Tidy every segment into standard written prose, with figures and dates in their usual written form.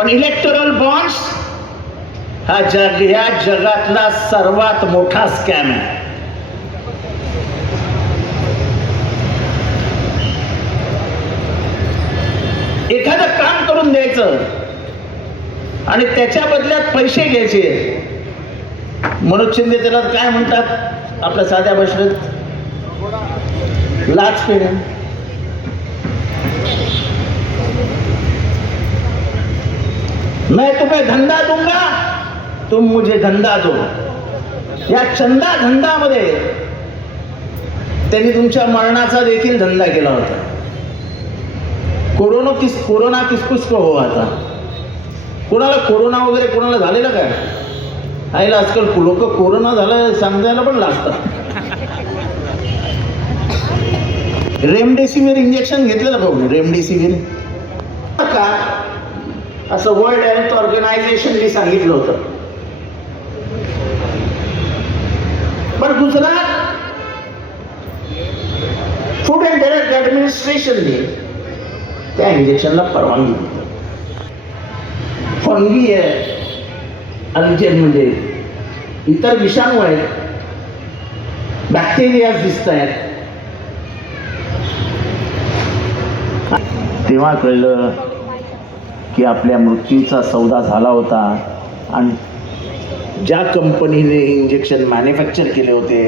पण electoral bonds हा या जगातला सर्वात मोठा स्कॅम आहे. एखादं काम करून द्यायचं आणि त्याच्या बदल्यात पैसे घ्यायचे. मनोज शिंदे त्याला काय म्हणतात आपल्या साध्या भाषेत, लाच पेमेंट. मैं तुम्हें धंधा दूंगा, तुम मुझे धंदा दो. या चंदा धंदामध्ये त्यांनी तुमच्या मरणाचा देखील धंदा केला होता. कोरोना किसकुस को हो आता. कोणाला कोरोना वगैरे कोणाला झालेलं काय? आईला आजकाल लोक कोरोना झालं सांगायला पण लागतात. रेमडेसिवीर इंजेक्शन घेतलेलं का कोणी? रेमडेसिवीर का असं वर्ल्ड हेल्थ ऑर्गनायझेशनने सांगितलं होतं. पण गुजरात फूड अँड ड्रग ऍडमिनिस्ट्रेशनने त्या इंजेक्शनला परवानगी दिली. फंगी आहे, अल्जन म्हणजे इतर विषाणू आहेत, बॅक्टेरिया दिसत आहेत. तेव्हा कळलं की आपल्या मृत्यूचा सौदा झाला होता. आणि ज्या कंपनीने इंजेक्शन मॅन्युफॅक्चर केले होते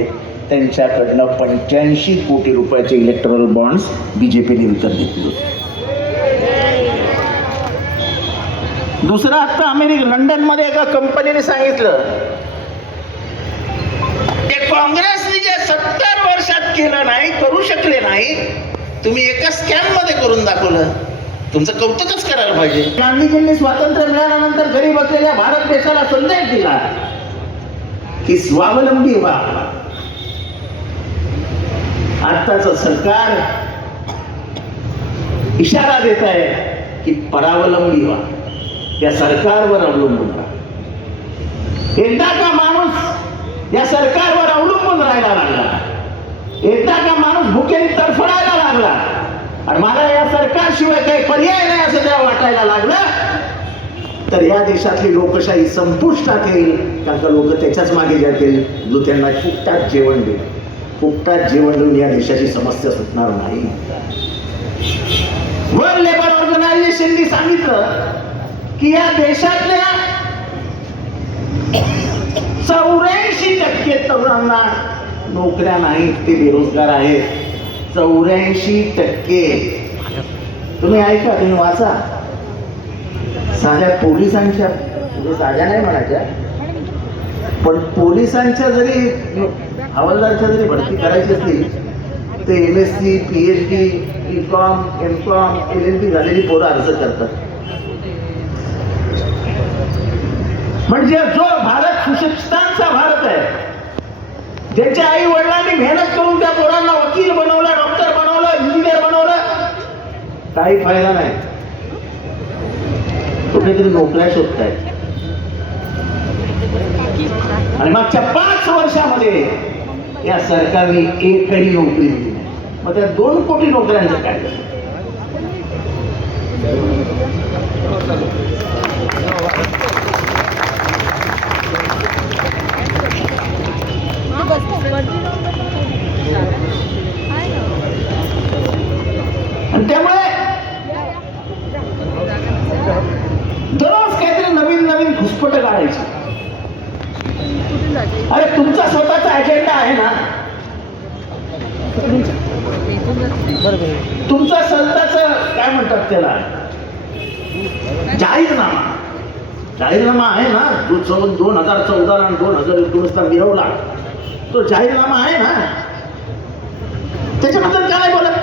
त्यांच्याकडनं 85 कोटी रुपयाचे इलेक्टोरल बॉन्ड्स बीजेपीने विकत घेतले होते. दुसरं आता लंडनमध्ये एका कंपनीने सांगितलं की काँग्रेसने जे 70 वर्षात केलं नाही, करू शकले नाही, तुम्ही एका स्कॅम मध्ये करून दाखवलं. तुमचं कौतुकच करायला पाहिजे. गांधीजींनी स्वातंत्र्य मिळाल्यानंतर घरी बसलेल्या भारत देशाला संदेश दिला की स्वावलंबी व्हा. आताच सरकार इशारा देत आहे की परावलंबी व्हा. या सरकारवर अवलंबून राहा. एकदा का माणूस या सरकारवर अवलंबून राहायला लागला, एकदा का माणूस भुकेने तडफडायला लागला आणि मला या सरकारशिवाय काही पर्याय नाही असं जेव्हा वाटायला लागलं, तर या देशातली लोकशाही संपुष्टात येईल. कारण का लोक त्याच्याच मागे जातील जो त्यांना फुकटात जेवण देईल. फुकटात जेवण देऊन या देशाची समस्या सुटणार नाही. वर्ल्ड लेबर ऑर्गनायझेशनने सांगितलं की या देशातल्या 84% तरुणांना नोकऱ्या नाहीत, ते बेरोजगार आहेत. 84%. तुम्ही ऐका, तुम्ही वाचा. साध्या पोलिसांच्या, म्हणजे साध्या नाही म्हणायच्या, पण पोलिसांच्या जरी हवालदारच्या जरी भरती करायची असली ते MSc, PhD, BCom, MCom, LLB झालेली पोरं अर्ज करतात. म्हणजे जो भारत सुशिक्षितांचा भारत आहे, ज्यांच्या आई वडिलांनी मेहनत करून त्या पोरांना वकील बनवलं, डॉक्टर बनवलं, इंजिनियर बनवलं, काही फायदा नाही. कुठेतरी नोकऱ्या शोधतायत. आणि मागच्या 5 वर्षामध्ये या सरकारने एकही नोकरी दिली नाही. मग त्या 2 कोटी नोकऱ्यांचं काय झालं? आणि त्यामुळे दररोज काहीतरी नवीन नवीन घुसपट काढायची. अरे तुमचा स्वतःचा अजेंडा आहे ना, तुमचा स्वतःच काय म्हणतात त्याला, जाहीरनामा आहे ना. 2014 आणि 2019 मिळवला तो जाहीरनामा आहे ना, त्याच्याबद्दल काय नाही बोलत.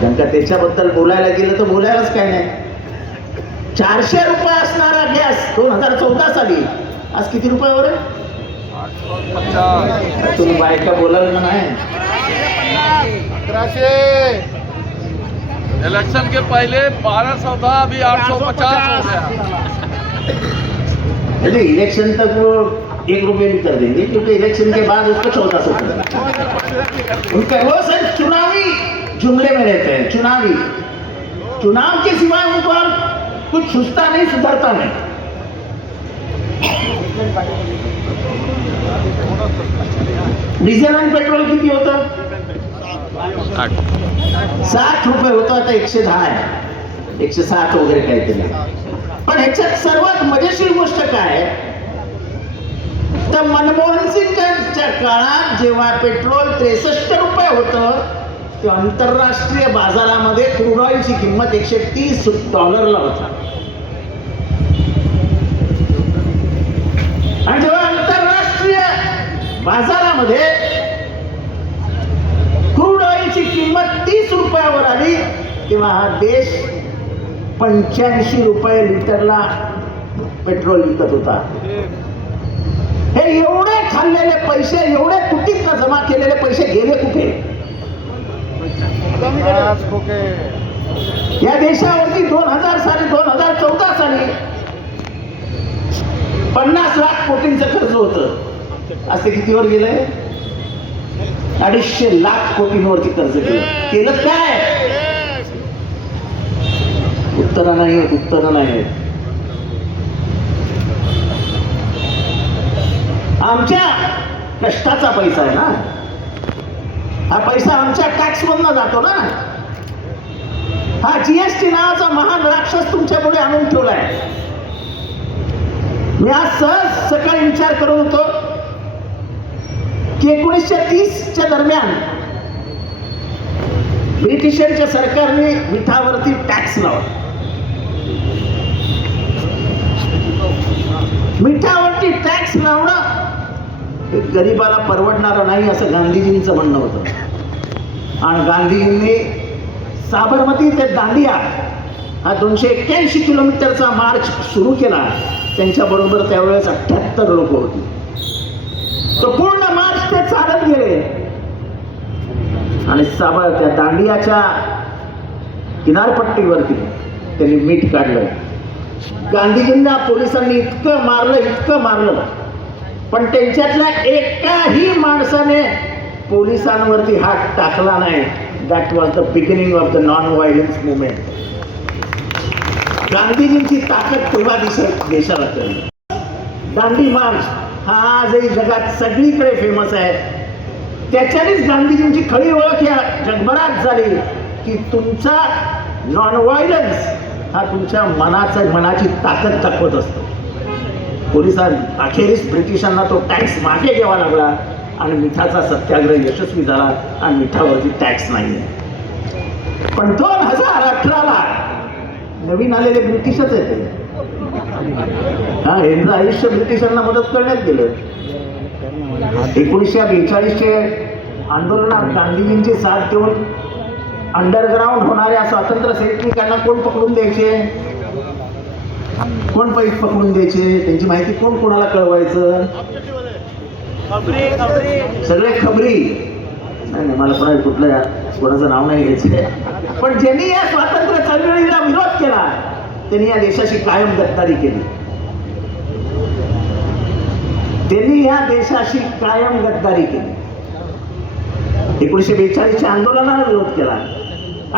कारण का त्याच्याबद्दल बोलायला गेलं तर बोलायलाच काय नाही. 400 रुपये असणारा गॅस 2014 साली आज किती रुपयावर आहे? तुम्ही बायका बोलाल ना नाही. 1100. इलेक्शन के पहले 1200 था, अभी 850 हो गया. अरे इलेक्शन तक वो 1 रुपये भी कर देंगे, क्योंकि इलेक्शन के बाद उसको 1400 कर देंगे. उनका वो सर चुनावी जुमले में रहते हैं. चुनाव के सिवाय उनको कुछ सुचता नहीं, सुधरता नहीं. डिझेल आणि पेट्रोल किती होतं? 60 रुपये होतं, आता 110 आहे, 107 वगैरे काहीतरी. पण ह्याच्यात सर्वात मजेशीर गोष्ट काय, तर मनमोहन सिंगांच्या काळात जेव्हा पेट्रोल 63 रुपये होतं, तेव्हा आंतरराष्ट्रीय बाजारामध्ये क्रूड ऑइलची किंमत $130 होता. आणि जेव्हा आंतरराष्ट्रीय बाजारामध्ये क्रूड ऑइलची किंमत 30 रुपयावर आली, तेव्हा हा देश 85 रुपये लिटरला पेट्रोल विकत होता. हे एवढे खाल्लेले पैसे, एवढे कुटीत जमा केलेले पैसे गेले कुठे? या देशावरती 2014 साली 50 लाख कोटींचं कर्ज होतं. आज ते कितीवर गेलंय? 250 लाख कोटींवरती कर्ज केलं काय? उत्तर नाही. आमच्या कष्टाचा पैसा आहे ना, हा पैसा आमच्या टॅक्स मधनं जातो ना. हा जीएसटी नावाचा महान राक्षस तुमच्या पुढे आणून ठेवलाय. मी आज सहज सकाळी विचार करत होतो की 1930च्या दरम्यान ब्रिटिशांच्या सरकारने मिठावरती टॅक्स लावला. मिठावरती टॅक्स लावणं गरीबाला परवडणारं नाही, असं गांधीजींचं म्हणणं होतं. आणि गांधीजींनी साबरमती ते दांडिया हा 281 किलोमीटरचा मार्च सुरू केला. त्यांच्याबरोबर त्यावेळेस 78 लोक होती. तो पूर्ण मार्च ते चालत गेले आणि त्या दांडियाच्या किनारपट्टीवरती त्यांनी मीठ काढलं. गांधीजींना पोलिसांनी इतकं मारलं, पण त्यांच्यातल्या एकाही माणसाने पोलिसांवरती हात टाकला नाही. That was the beginning of the non violence movement. गांधीजींची ताकद तेव्हा देशाला कळली. दांडी मार्च हा आजही जगात सगळीकडे फेमस आहे. त्याच्यानेच गांधीजींची खरी ओळख या जगभरात झाली की तुमचा नॉन व्हायलन्स हा तुमच्या मनाची ताकद दाखवत असतो. अखेरीस ब्रिटिशांना तो टॅक्स मागे घ्यावा लागला आणि मिठाचा सत्याग्रह यशस्वी झाला आणि मिठावरती टॅक्स नाही. पण 2018ला नवीन आलेले ब्रिटिशच आहेत. यांचं आयुष्य ब्रिटिशांना मदत करण्यात गेलं. 1942चे आंदोलनात गांधीजींची साथ देऊन अंडरग्राऊंड होणाऱ्या स्वातंत्र्य सैनिकांना कोण पकडून द्यायचे, कोण पकडून द्यायचे, त्यांची माहिती कोण कोणाला कळवायचं? सगळे खबरी. नाही, मला कोणाचं नाव नाही घ्यायचं. पण ज्यांनी या स्वातंत्र्य चळवळीला विरोध केला त्यांनी या देशाशी कायम गद्दारी केली. 1942च्या आंदोलनाला विरोध केला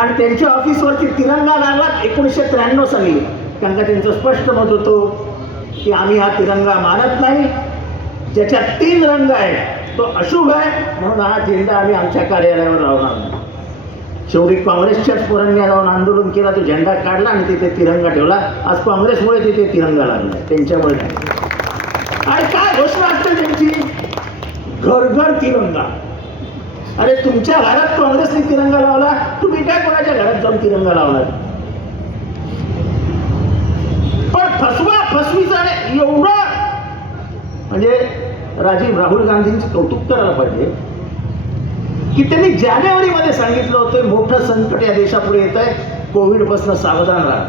आणि त्यांच्या ऑफिसवरती तिरंगा लागला 1993 साली. कारण का त्यांचं स्पष्ट मत होतं की आम्ही हा तिरंगा मानत नाही, ज्याच्यात 3 रंग आहेत तो अशुभ आहे, म्हणून हा झेंडा आम्ही आमच्या कार्यालयावर लावणार नाही. शेवटी काँग्रेसच्याच पोरांनी जाऊन आंदोलन केला, तो झेंडा काढला आणि तिथे तिरंगा ठेवला. आज काँग्रेसमुळे तिथे तिरंगा लागला, त्यांच्यामुळे नाही. आणि काय घोषणा असते त्यांची? घर घर तिरंगा. अरे तुमच्या घरात काँग्रेसने तिरंगा लावला, तुम्ही काय कोणाच्या घरात जाऊन तिरंगा लावला? पण फसवीचा एवढं म्हणजे राहुल गांधींचं कौतुक करायला पाहिजे की त्यांनी जानेवारीमध्ये सांगितलं होतं मोठं संकट या देशापुढे येत आहे, कोविड पासून सावधान राहा.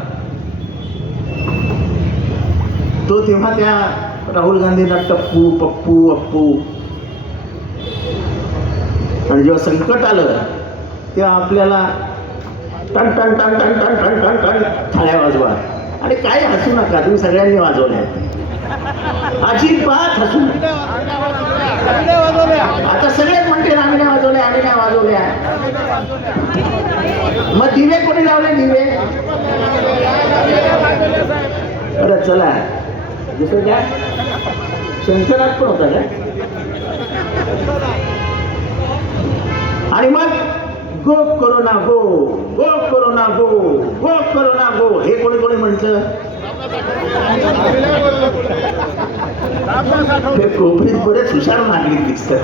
तो तेव्हा त्या राहुल गांधींना टप्पू पप्पू अप्पू, आणि जेव्हा संकट आलं तेव्हा आपल्याला टन टन टन टन टन टन टन टन थाळ्या वाजवा. आणि काय हसू नका, तुम्ही सगळ्यांनी वाजवल्या, अजिबात हसू नका. आता सगळेच म्हणते आम्ही नाही वाजवल्या. मग दिवे कोणी लावले? दिवे चला दुसरं काय शंकरात पण होता काय आणि मग गो कोरोना गो गो कोरोना गो गो कोरोना गो हे कोणी कोणी म्हटलं हे कोकणीत बरेच हुशार नागरिक दिसतात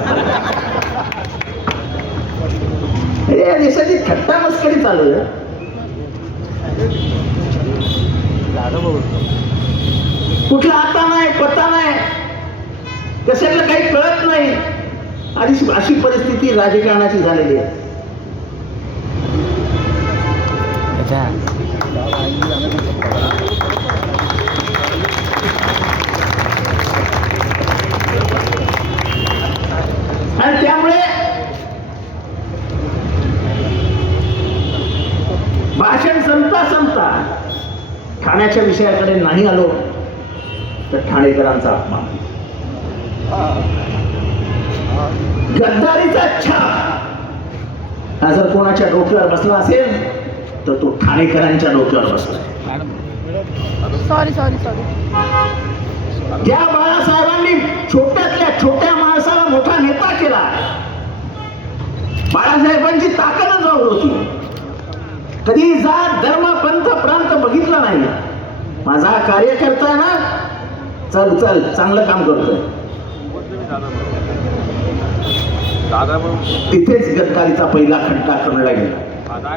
या देशाची थट्टा मस्करी चालू आहे कुठला आता नाही पत्ता नाही कशाला काही कळत नाही आणि अशी परिस्थिती राजकारणाची झालेली आहे आणि त्यामुळे भाषण संपता ठाण्याच्या विषयाकडे नाही आलो तर ठाणेकरांचा अपमान गद्दारीचा छाप हा जर कोणाच्या डोक्यावर बसला असेल तर तो ठाणेकरांच्या डोक्यावर बसला सॉरी ज्या बाळासाहेबांनी छोट्यातल्या छोट्या माणसाला मोठा नेता केला बाळासाहेबांची ताकदच जाऊन होती कधी जात धर्म पंथ प्रांत बघितला नाही माझा कार्यकर्ता ना चल चल चांगलं काम करतोय तिथेच गद्दारीचा पहिला खड्डा करणला गेला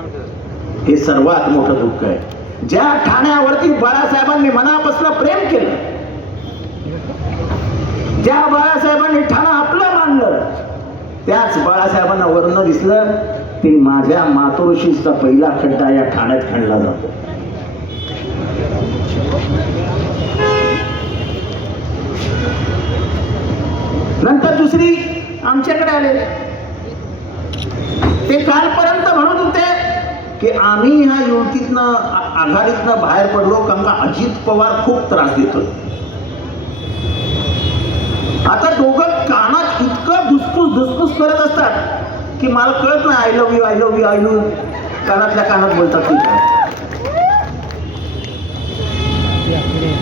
हे सर्वात मोठं दुःख आहे ज्या ठाण्यावरती बाळासाहेबांनी मनापासून प्रेम केलं ज्या बाळासाहेबांनी ठाणं आपलं मानलं त्याच बाळासाहेबांना वर्ण दिसलं की माझ्या मातोश्रीचा पहिला खड्डा या ठाण्यात खणला जातो नंतर दुसरी आमच्याकडे आले ते कालपर्यंत म्हणत होते की आम्ही ह्या युतीतनं आघाडीतनं बाहेर पडलो कारण का अजित पवार खूप त्रास देतो आता दोघं कानात इतकं धुसफूस करत असतात की मला कळत नाही आय लव्ह यू कानातल्या कानात बोलतात की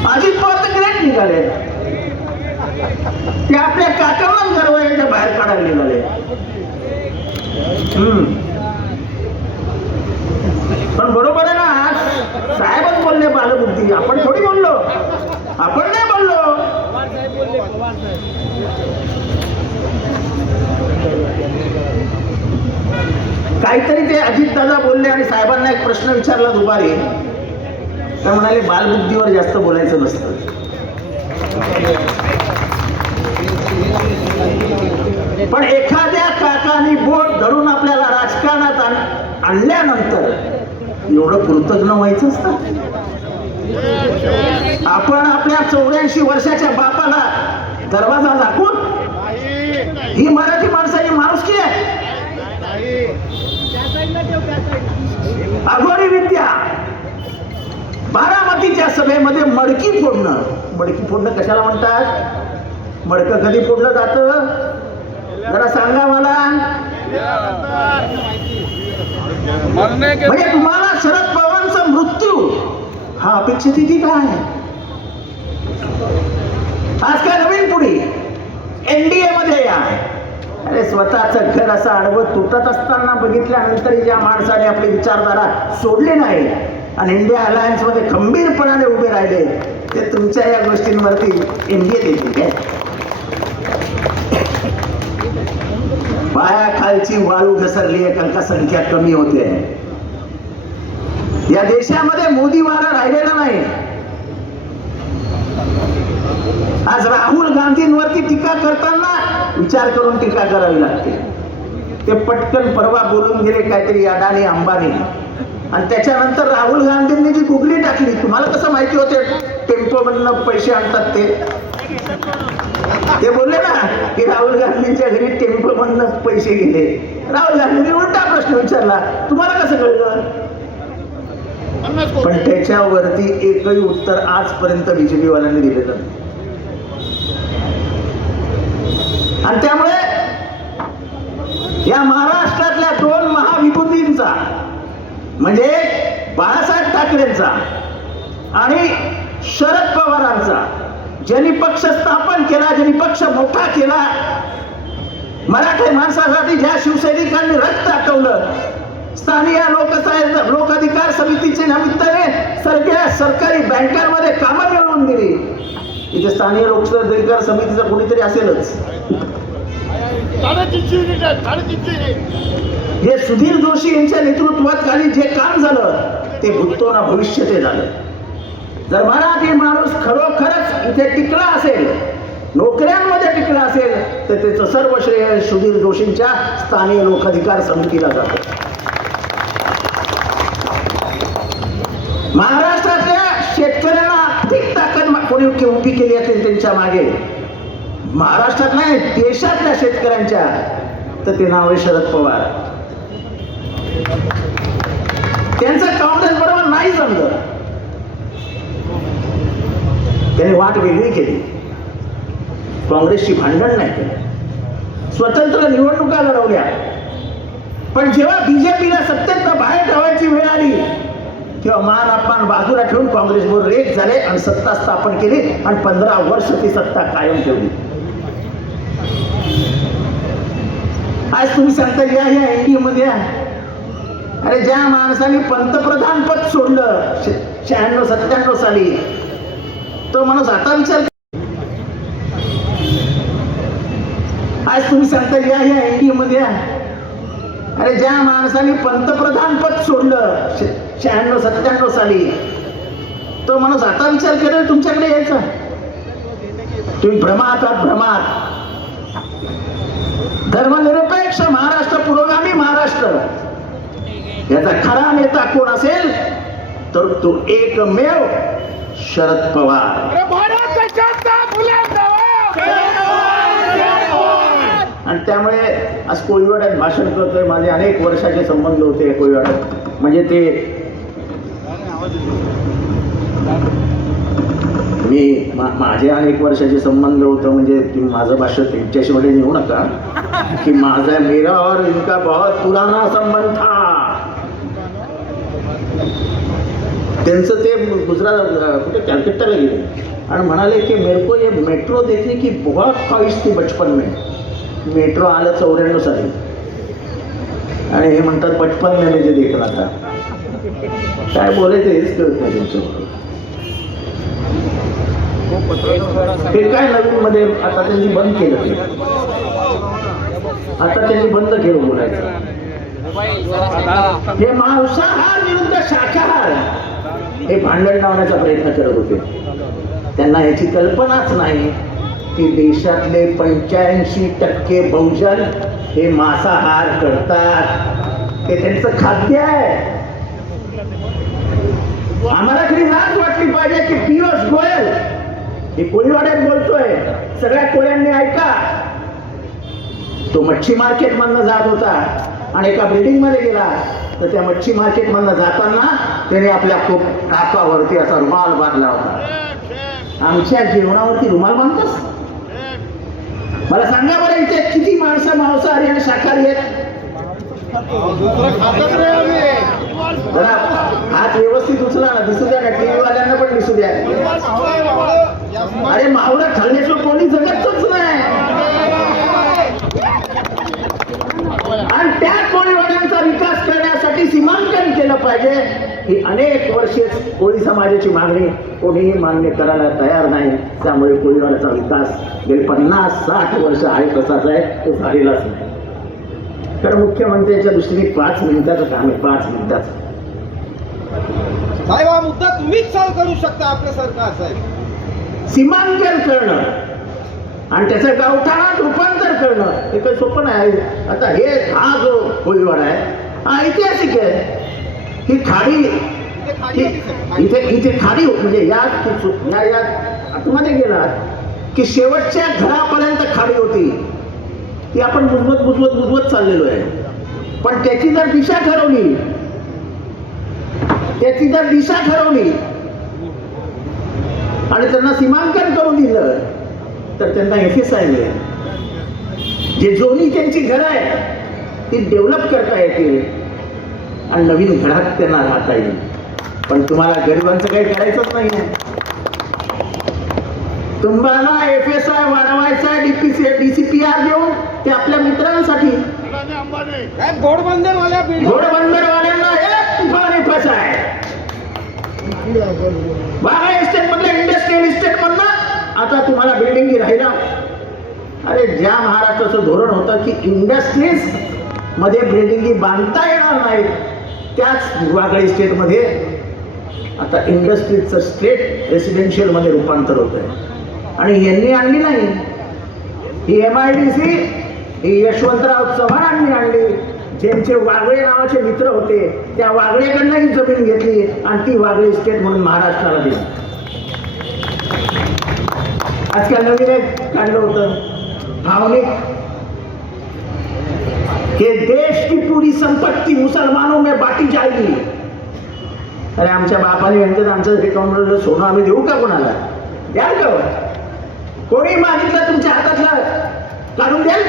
अजित पवार तर ग्रेट निघाले ते आपल्या काकांनाच गरवायच्या बाहेर काढायला निघाले पण बरोबर आहे ना साहेबच बोलले बालबुद्धी आपण थोडी बोललो आपण नाही बोललो काहीतरी ते अजितदादा बोलले आणि साहेबांना एक प्रश्न विचारला दुपारी तर म्हणाले बालबुद्धीवर जास्त बोलायचं नसतं पण एखाद्या काकाने बोट धरून आपल्याला राजकारणात आणल्यानंतर एवढं कृतज्ञ व्हायचं असतं आपण आपल्या 84 वर्षाच्या बापाला दरवाजा दाखवून ही मराठी माणसाची माणुसकी आहे अघोरी विद्या बारामतीच्या सभेमध्ये मडकी फोडणं कशाला म्हणतात मडकं कधी फोडलं जातं जरा सांगा मला म्हणजे तुम्हाला शरद पवारांचा मृत्यू हा अपेक्षित आहे की काय आज काय नवीन पुढे एनडीए मध्ये या अरे स्वतःचं घर असं आडवं तुटत असताना बघितल्यानंतर ज्या माणसाने आपली विचारधारा सोडली नाही आणि इंडिया अलायन्स मध्ये खंबीरपणाने उभे राहिले ते तुमच्या या गोष्टींवरती एनडीए देतील काय पायाखालची वाळू घसरली आहे कारण का संख्या कमी होते या देशामध्ये मोदी वारा राहिलेला नाही आज राहुल गांधींवरती टीका करताना विचार करून टीका करावी लागते ते पटकन परवा बोलून गेले काहीतरी अडाणी अंबानी आणि त्याच्यानंतर राहुल गांधींनी जी गुगली टाकली तुम्हाला कसं माहिती होते टेम्पो मधनं पैसे आणतात ते बोलले ना की राहुल गांधींच्या घरी टेम्पो मधनं पैसे गेले राहुल गांधींनी उलटा प्रश्न विचारला तुम्हाला कसं कळलं पण त्याच्यावरती एकही उत्तर आजपर्यंत बीजेपी वाल्यांनी दिलेलं नाही आणि त्यामुळे या महाराष्ट्रातल्या 2 महाविभूतींचा म्हणजे बाळासाहेब ठाकरेंचा आणि शरद पवारांचा, ज्यांनी पक्ष स्थापन केला, ज्यांनी पक्ष मोठा केला, मराठी माणसासाठी ज्या शिवसैनिकांनी रक्त आटवलं, स्थानिक लोकाधिकार समितीच्या निमित्ताने सगळ्या सरकारी बँकांमध्ये कामं मिळवून दिली. इथे स्थानिक लोकाधिकार समितीचा कोणीतरी असेलच. हे सुधीर जोशी यांच्या नेतृत्वाखाली जे काम झालं ते भूतो ना भविष्य ते झालं. जर मराठी माणूस खरोखरच इथे टिकला असेल, नोकऱ्यांमध्ये टिकला असेल, तर त्याचं सर्व श्रेय सुधीर जोशींच्या स्थानिक लोकाधिकार समितीला जातं. महाराष्ट्रातल्या शेतकऱ्यांना आर्थिक ताकद कोणी उभी केली असेल त्यांच्या मागे, महाराष्ट्रात नाही देशातल्या शेतकऱ्यांच्या, तर ते नाव आहे शरद पवार. त्यांचं काँग्रेस बरोबर नाही जमलं, त्यांनी वाट वेगळी केली, काँग्रेसशी भांडण नाही केलं, स्वतंत्र निवडणुका लढवल्या. पण जेव्हा बीजेपीला सत्तेतनं बाहेर ठेवायची वेळ आली तेव्हा मान अपमान बाजूला ठेवून काँग्रेसबरोबर एक झाले आणि सत्ता स्थापन केली आणि 15 वर्ष ती सत्ता कायम ठेवली. आज तुम्ही सांगता या एनडीए मध्ये, अरे ज्या माणसाने पंतप्रधान पद सोडलं 96-97 साली, तो माणूस आता विचार, आज तुम्ही सांगता या एनडीए मध्ये, अरे ज्या माणसाने पंतप्रधान पद सोडलं 96-97 साली, तो माणूस आता विचार करेल तुमच्याकडे यायचा. तुम्ही भ्रमात आहात, भ्रमात. धर्मनिरपेक्ष महाराष्ट्र, पुरोगामी महाराष्ट्र, याचा खरा नेता कोण असेल तर तो एकमेव शरद पवार. आणि त्यामुळे आज कोळीवाड्यात भाषण करतोय. माझे अनेक वर्षाचे संबंध होते कोळीवाड्यात, म्हणजे ते माझे अनेक वर्षाचे संबंध होतं. म्हणजे तुम्ही माझं भाषण त्यांच्याशी मध्ये नेऊ नका की माझा मेरा और इनका बहुत पुराना संबंध था. त्यांचं ते गुजरात कुठे कॅलकत्ताला गेले आणि म्हणाले की मेरे को ये मेट्रो देखने की बहुत ख्वाहिश थी बचपन में. मेट्रो आलं 94 साली आणि हे म्हणतात बचपन में म्हणजे देखला था. काय बोलायचं हेच कळत नाही त्यांच्याबरोबर. हे काय नवीन मध्ये आता त्यांनी बंद केलं, ते आता त्यांनी बंद केलं बोलायचं. हे मांसाहार विरुद्ध शाकाहार हे भांडण लावण्याचा प्रयत्न करत होते. त्यांना याची कल्पनाच नाही की देशातले 85% बहुजन हे मांसाहार करतात, ते त्यांचं खाद्य आहे. आम्हाला तरी लाज वाटली पाहिजे की पियुष गोयल हे कोळीवाड्यात बोलतोय, सगळ्या कोळ्यांनी ऐका. तो मच्छी मार्केट मधनं जात होता आणि एका बिल्डिंग मध्ये गेला, तर त्या मच्छी मार्केट मधनं जाताना त्याने आपल्या काकावरती असा रुमाल बांधला होता. आमच्या जेवणावरती रुमाल बांधतोस? मला सांगा बरं, इथे किती माणसं मांसाहारी आणि शाकाहारी आहेत? जरा हात व्यवस्थित उचला ना, दिसू द्या ना, टीव्ही वाल्यांना पण दिसू द्या. अरे मावळं खाल्ल्याशिवाय कोणी जगतच नाही. आणि त्या कोळीवाड्यांचा विकास करण्यासाठी सीमांकन केलं पाहिजे ही अनेक वर्षे कोळी समाजाची मागणी कोणीही मान्य करायला तयार नाही. त्यामुळे कोळीवाड्याचा विकास गेली 50-60 वर्ष आहे तसाच आहे, तो झालेलाच नाही. तर मुख्यमंत्र्यांच्या दृष्टीने 5 मिनिटाचं काम आहे, 5 मिनिटाचं. साहेब हा मुद्दा तुम्हीच सॉल्व्ह करू शकता आपलं सरकार. साहेब सीमांकन करणं आणि त्याचं गावठाणात रूपांतर करणं हे काही सोपं नाही. आता हा जो कोळीवाडा आहे हा ऐतिहासिक आहे. ही खाडी इथे खाडी म्हणजे या आतमध्ये गेलात की शेवटच्या घरापर्यंत खाडी होती. ती आपण बुजवत चाललेलो आहे. पण त्याची जर दिशा ठरवली आणि त्यांना सीमांकन करून दिलं तर त्यांना FSI मिळेल. जे जुनी त्यांची घरं आहे ती डेव्हलप करता येतील आणि नवीन घरात त्यांना राहता येईल. पण तुम्हाला गरिबांचं काही करायचंच नाही आहे. तुम्हाला FSI वाढवायचा DCPR देऊन ते आपल्या मित्रांसाठी. काय घोडबंदरवाल्या घोडबंदरवाल्यांना एक तुफान फसा आहे. बागा इस्टेट मधल्या इंडस्ट्रियल इस्टेट मधनं आता तुम्हाला बिल्डिंग राहिला. अरे ज्या महाराष्ट्राचं धोरण होतं की इंडस्ट्रीज मध्ये बिल्डिंगी बांधता येणार नाहीत, त्याच वागळे स्टेट मध्ये आता इंडस्ट्रीजचं स्टेट रेसिडेन्शियल मध्ये रूपांतर होत आहे. आणि यांनी आणली नाही ही MIDC, ही यशवंतराव चव्हाणांनी आणली. ज्यांचे वागळे नावाचे मित्र होते त्या वागळेकडनं ही जमीन घेतली आणि ती वागळे स्टेट म्हणून महाराष्ट्राला दिली. आजकाल नवीन एक काढलं होतं भावनिक कि देश की पूरी संपत्ती मुसलमानों में बांटी जाएगी. अरे आमच्या बापाने म्हणतात आमचं अकाउंटवर सोनं आम्ही देऊ का कोणाला? द्याल का? कोणी मागितलं तुमच्या हातातलं काढून द्याल?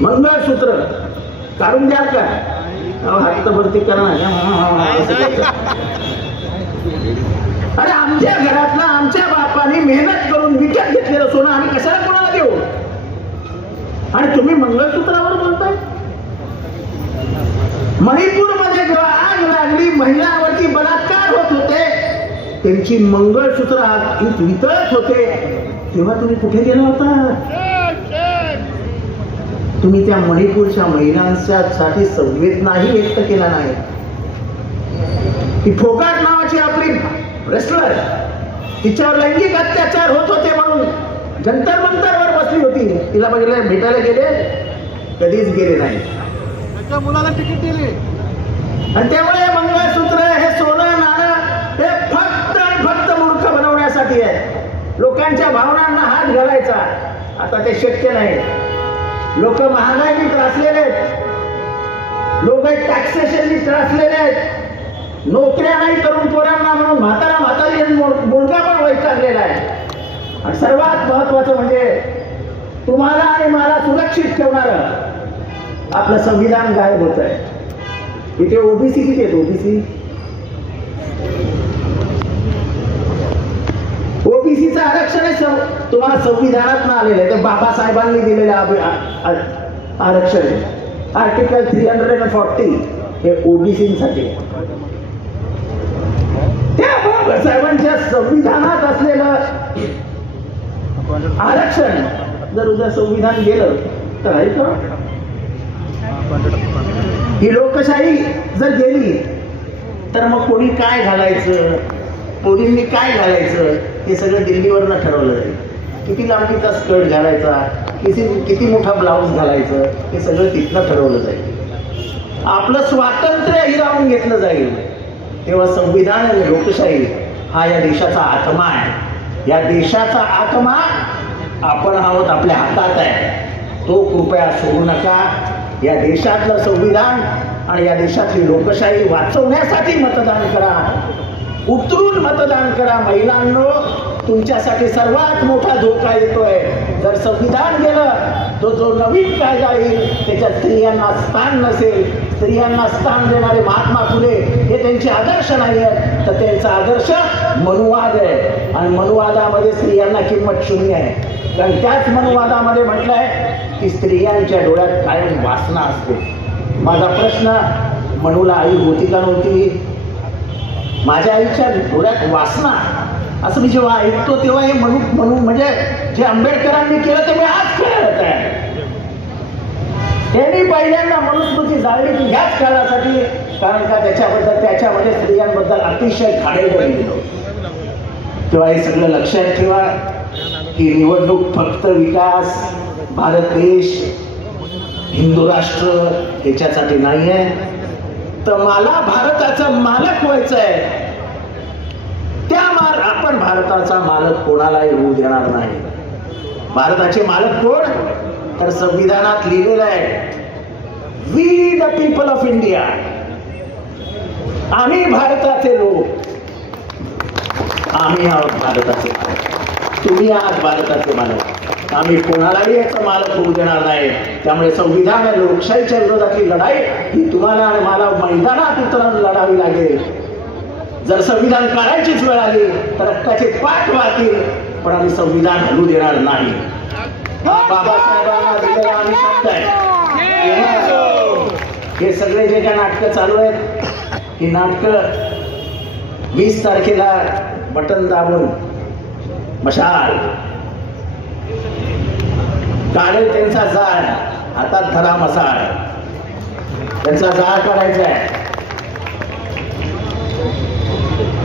मंगळसूत्र काढून द्याल का? हात तर भरती करा ना. अरे आमच्या घरातलं आमच्या बापाने मेहनत करून विकत घेतलेलं सोनं आम्ही कशाला कोणाला देऊ? आणि तुम्ही मंगळसूत्रावर बोलताय. मणिपूरमध्ये जेव्हा आग लागली, महिलांवरती बलात्कार होत होते, त्यांची मंगळसूत्र वितळत होते, तेव्हा तुम्ही कुठे गेला होता? तुम्ही त्या मणिपूरच्या महिलांसाठी संवेदनाही व्यक्त केला नाही. ती फोगाट नावाची आपली रेस्लर, तिच्यावर लैंगिक अत्याचार होत होते म्हणून जंतर मंतरवर बसली होती. तिला बघितलं, भेटायला गेले, कधीच गेले नाही. त्याच्या मुलाला तिकीट दिली. आणि त्यामुळे मंगळसूत्र हे सोनं नाणं हे फक्त आणि फक्त मूर्ख बनवण्यासाठी आहे. लोकांच्या भावनांना हात घालायचा आता ते शक्य नाही. लोक महागाईने त्रासलेले आहेत, लोक टॅक्सेशननी त्रासलेले आहेत, नोकऱ्या नाही तरुण पोरांना म्हणून म्हातारी मुलगा पण वैतागलेला आहे. आणि सर्वात महत्वाचं म्हणजे तुम्हाला आणि मला सुरक्षित ठेवणारं आपलं संविधान गायब होत आहे. इथे ओबीसी किती आहेत? ओबीसीचं आरक्षण आहे तुम्हाला संविधानात ना आलेलं आहे. ते बाबासाहेबांनी दिलेलं आरक्षण आहे. आर्टिकल 340 हे ओबीसीसाठी. त्या बाबासाहेबांच्या संविधानात असलेलं आरक्षण जर उद्या संविधान गेलं तर आहे का? ही लोकशाही जर गेली तर मग कोणी काय घालायचं, कोणींनी काय घालायचं हे सगळं दिल्लीवरनं ठरवलं जाईल. किती लांबीचा स्कर्ट घालायचा, किती मोठा ब्लाऊज घालायचं हे सगळं तिथनं ठरवलं जाईल. आपलं स्वातंत्र्य हिरावून घेतलं जाईल. तेव्हा संविधान आणि लोकशाही हा या देशाचा आत्मा आहे. या देशाचा आत्मा आपण आहोत, आपल्या हातात आहे. तो कृपया सोडू नका. या देशातलं संविधान आणि या देशातली लोकशाही वाचवण्यासाठी मतदान करा. उतरून मतदान करा. महिलांनो, तुमच्यासाठी सर्वात मोठा धोका येतोय. जर संविधान गेलं तो जो नवीन कायदा येईल त्याच्यात स्त्रियांना स्थान नसेल. स्त्रियांना स्थान देणारे महात्मा फुले हे त्यांचे आदर्श नाही आहेत, तर त्यांचा आदर्श मनुवाद आहे. आणि मनुवादामध्ये स्त्रियांना किंमत शून्य आहे. कारण त्याच मनुवादामध्ये म्हटलं आहे की स्त्रियांच्या डोळ्यात कायम वासना असते. माझा प्रश्न, मनूला आई होती का नव्हती? माझ्या आईच्या डोळ्यात वासना असं मी जेव्हा ऐकतो तेव्हा हे मनू म्हणजे जे आंबेडकरांनी केलं ते मी आज करत आहे. त्यांनी पहिल्यांदा मनुस्मृती जाळली ती ह्याच काळासाठी, कारण का त्याच्यामध्ये स्त्रियांबद्दल अतिशय खाडेपण दिलं. तेव्हा हे सगळं लक्षात ठेवा की निवडणूक फक्त विकास, भारत देश, हिंदू राष्ट्र ह्याच्यासाठी नाही आहे. तर मला भारताचा मालक व्हायचं आहे. आपण भारताचा मालक कोणालाही होऊ देणार नाही. भारताचे मालक कोण? तर संविधानात लिहिलेलं आहे, we the people of India. आम्ही भारताचे लोक, आम्ही आहोत भारताचे मालक. तुम्ही आहात भारताचे मालक. आम्ही कोणालाही याचा मालक होऊ देणार नाही. त्यामुळे संविधान आणि लोकशाहीच्या विरोधातली लढाई ही तुम्हाला आणि मला मैदानात उतरून लढावी लागेल. जर संविधान काढायचीच वेळ आली तर रक्ताचे पाठ वाहतील, पण आम्ही संविधान हलू देणार नाही. बाबासाहेबांना दिलेला आम्ही शब्द आहे. हे सगळे जे काय नाटकं चालू आहेत, ही नाटकं 20 तारखेला बटन दाबून मशाल काढेल त्यांचा जाळ, हातात धरा मसाळ, त्यांचा जाळ काढायचा आहे.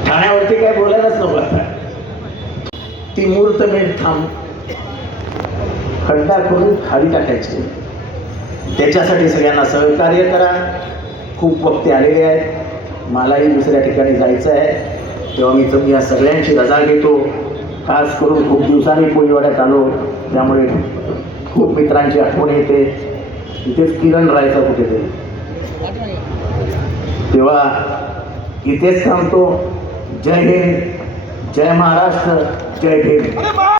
ठाण्यावरती काय बोलायलाच नको आता. ती मुहूर्तमेढ थांब खड्डा करून खाली टाकायची. त्याच्यासाठी सगळ्यांना सहकार्य करा. खूप वक्ते आलेले आहेत, मलाही दुसऱ्या ठिकाणी जायचं आहे, तेव्हा मी या सगळ्यांची रजा घेतो. खास करून खूप दिवसांनी कोळीवाड्यात आलो, त्यामुळे खूप मित्रांची आठवण येते. इथेच किरण राहायचा कुठेतरी, तेव्हा इथेच थांबतो. जय हिंद, जय महाराष्ट्र, जय भीम.